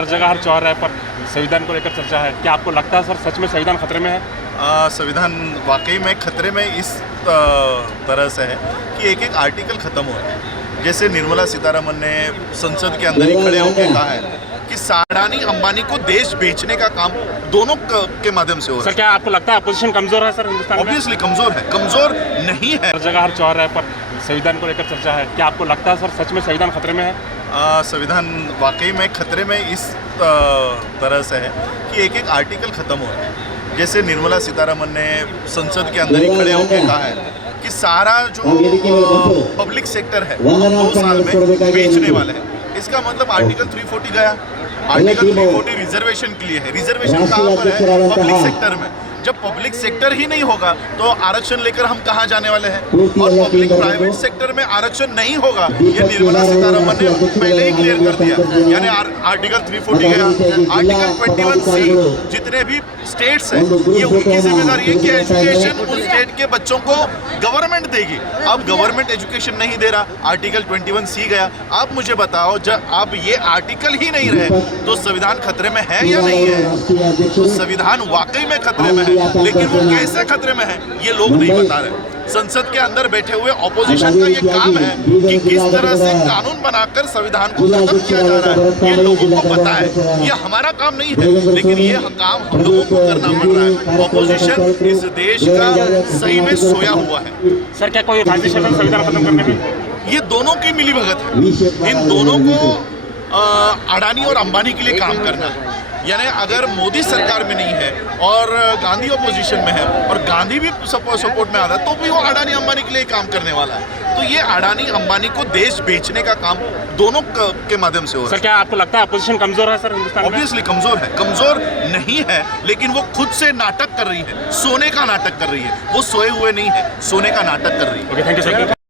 हर जगह हर चौराहे पर संविधान को लेकर चर्चा है। क्या आपको लगता है सर सच में संविधान खतरे में है? संविधान वाकई में खतरे में इस तरह से है कि एक एक आर्टिकल खत्म हो रहा है। जैसे निर्मला सीतारमण ने संसद के अंदर ही खड़े होकर कहा है कि अडानी अंबानी को देश बेचने का काम दोनों के माध्यम से हो रहा है। सर क्या आपको लगता है अपोजिशन कमजोर है सर हिंदुस्तान में? ऑब्वियसली कमजोर है, कमजोर नहीं है। हर जगह हर चौराहे पर संविधान को लेकर चर्चा है। क्या आपको लगता है सर सच में संविधान खतरे में है? संविधान वाकई में खतरे में इस तरह से है कि एक एक आर्टिकल खत्म हो रहा है। जैसे निर्मला सीतारमण ने संसद के अंदर ही खड़े होकर कहा है कि सारा जो पब्लिक सेक्टर है वो 2 साल में बेचने वाले हैं। इसका मतलब आर्टिकल 340 गया। आर्टिकल 340 रिजर्वेशन के लिए है। रिजर्वेशन कहाँ पर है? पब्लिक सेक्टर में। जब पब्लिक सेक्टर ही नहीं होगा तो आरक्षण लेकर हम कहाँ जाने वाले हैं? और पब्लिक प्राइवेट सेक्टर में आरक्षण नहीं होगा, ये निर्मला सीतारमण ने पहले ही क्लियर कर दिया। यानी आर्टिकल 340 गया। आर्टिकल 21C जितने भी स्टेट्स हैं ये उनकी जिम्मेदारी है कि एजुकेशन उन स्टेट के बच्चों को गवर्नमेंट देगी। अब गवर्नमेंट एजुकेशन नहीं दे रहा, आर्टिकल 21C गया। अब मुझे बताओ जब अब ये आर्टिकल ही नहीं रहे तो संविधान खतरे में है या नहीं है? तो संविधान वाकई में खतरे में है, लेकिन वो कैसे खतरे में है ये लोग नहीं बता रहे। संसद के अंदर बैठे हुए ऑपोजिशन का ये काम है कि किस तरह से कानून बनाकर संविधान को खत्म किया जा रहा है, ये लोगों को पता है। ये हमारा काम नहीं है, लेकिन ये काम हम लोगों को करना पड़ रहा है। ऑपोजिशन इस देश का सही में सोया हुआ है। सर क्या कोई साजिश है संविधान खत्म करने में? ये दोनों की मिलीभगत है। इन दोनों को अडानी और अंबानी के लिए काम करना है। यानी अगर मोदी सरकार में नहीं है और गांधी ऑपोजिशन में है और गांधी भी सपोर्ट में आता है तो भी वो अडानी अंबानी के लिए काम करने वाला है। तो ये अडानी अंबानी को देश बेचने का काम दोनों के माध्यम से हो रहा है। सर क्या आपको लगता है अपोजिशन कमजोर है सर हिंदुस्तान में? ऑब्वियसली कमजोर है, कमजोर नहीं है, लेकिन वो खुद से नाटक कर रही है, सोने का नाटक कर रही है। वो सोए हुए नहीं है, सोने का नाटक कर रही है। Thank you sir.